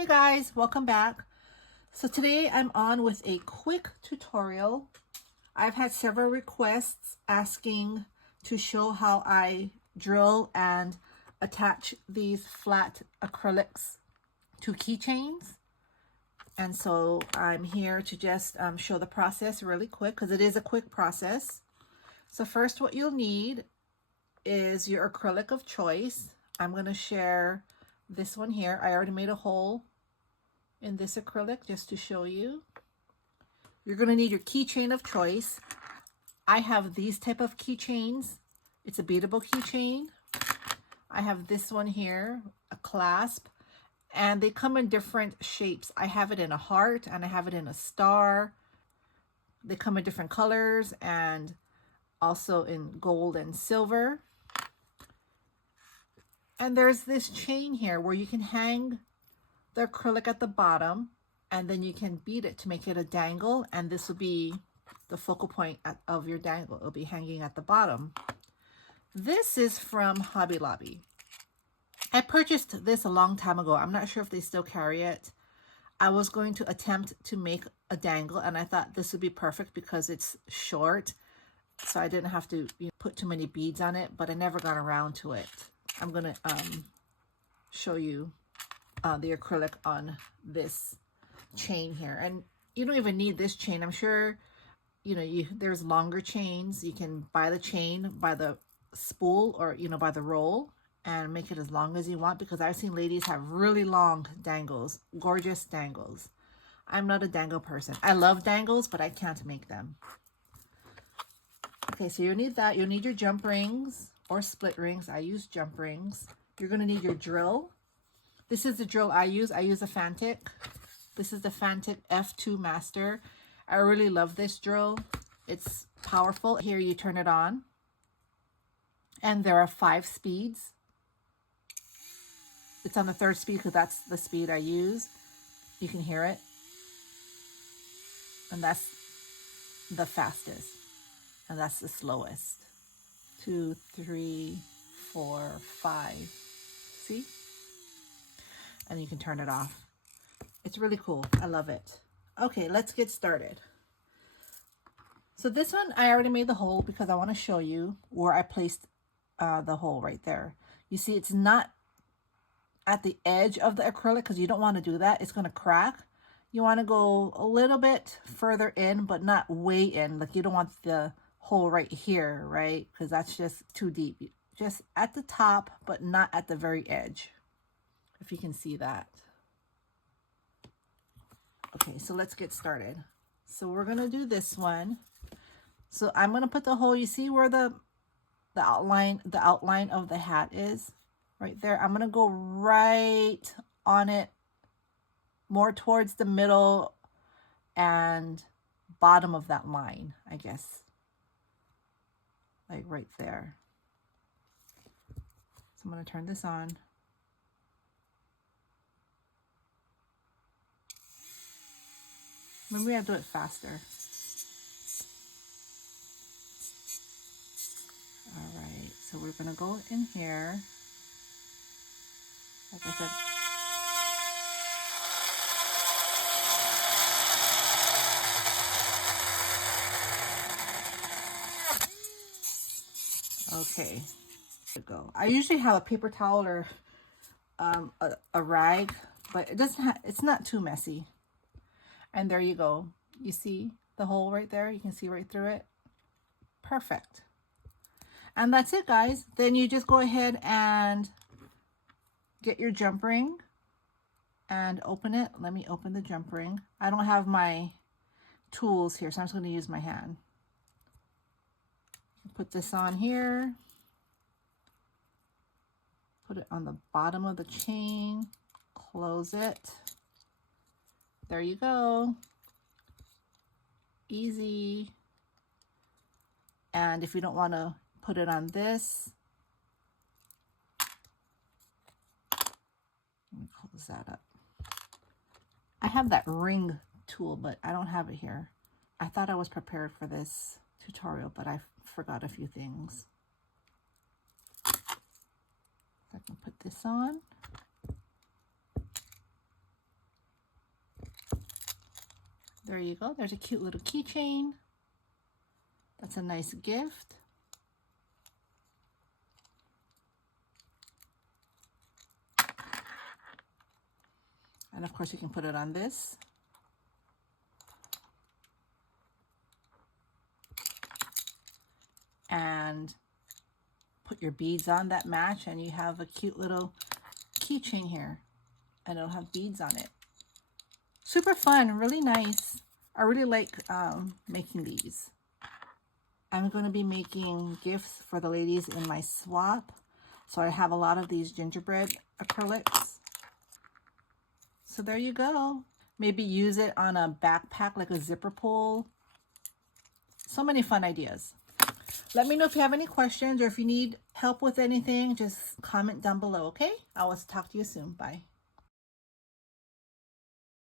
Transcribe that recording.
Hey guys, welcome back. So today I'm on with a quick tutorial. I've had several requests asking to show how I drill and attach these flat acrylics to keychains. And so I'm here to just show the process really quick because it is a quick process. So first what you'll need is your acrylic of choice. I'm going to share this one here. I already made a hole in this acrylic just to show you. You're going to need your keychain of choice. I have these type of keychains. It's a beadable keychain. I have this one here, a clasp, and they come in different shapes. I have it in a heart and I have it in a star. They come in different colors and also in gold and silver. And there's this chain here where you can hang the acrylic at the bottom and then you can bead it to make it a dangle, and this will be the focal point of your dangle. It'll be hanging at the bottom. This is from Hobby Lobby. I purchased this a long time ago. I'm not sure if they still carry it. I was going to attempt to make a dangle and I thought this would be perfect because it's short, so I didn't have to put too many beads on it, but I never got around to it. I'm gonna show you the acrylic on this chain here, and you don't even need this chain. I'm sure there's longer chains. You can buy the chain by the spool or by the roll and make it as long as you want, because I've seen ladies have really long dangles, gorgeous dangles. I'm not a dangle person. I love dangles, but I can't make them. Okay, so you need that. You'll need your jump rings or split rings. I use jump rings. You're going to need your drill. This is the drill I use. I use a Fantic. This is the Fantic F2 Master. I really love this drill. It's powerful. Here you turn it on. And there are 5 speeds. It's on the 3rd speed because that's the speed I use. You can hear it. And that's the fastest. And that's the slowest. 2, 3, 4, 5. See? And you can turn it off. It's really cool. I love it. Okay, let's get started. So this one, I already made the hole because I want to show you where I placed the hole right there. You see, it's not at the edge of the acrylic because you don't want to do that. It's going to crack. You want to go a little bit further in, but not way in. Like, you don't want the hole right here, right? Because that's just too deep. Just at the top, but not at the very edge. If you can see that. Okay, so let's get started. So we're going to do this one. So I'm going to put the hole, you see where the outline of the hat is? Right there. I'm going to go right on it, more towards the middle and bottom of that line, I guess. Like right there. So I'm going to turn this on. Maybe I'll do it faster. All right, so we're gonna go in here. Like I said. Okay, there we go. I usually have a paper towel or a rag, but it doesn't have, it's not too messy. And there you go. You see the hole right there? You can see right through it. Perfect. And that's it, guys. Then you just go ahead and get your jump ring and open it. Let me open the jump ring. I don't have my tools here, so I'm just going to use my hand. Put this on here. Put it on the bottom of the chain. Close it. There you go. Easy. And if you don't want to put it on this, let me close that up. I have that ring tool, but I don't have it here. I thought I was prepared for this tutorial, but I forgot a few things. I can put this on. there you go. There's a cute little keychain. That's a nice gift. And of course you can put it on this. And put your beads on that match, and you have a cute little keychain here. And it'll have beads on it. Super fun, really nice. I really like making these. I'm going to be making gifts for the ladies in my swap. So I have a lot of these gingerbread acrylics. So there you go. Maybe use it on a backpack like a zipper pull. So many fun ideas. Let me know if you have any questions or if you need help with anything, just comment down below, okay? I will talk to you soon. Bye.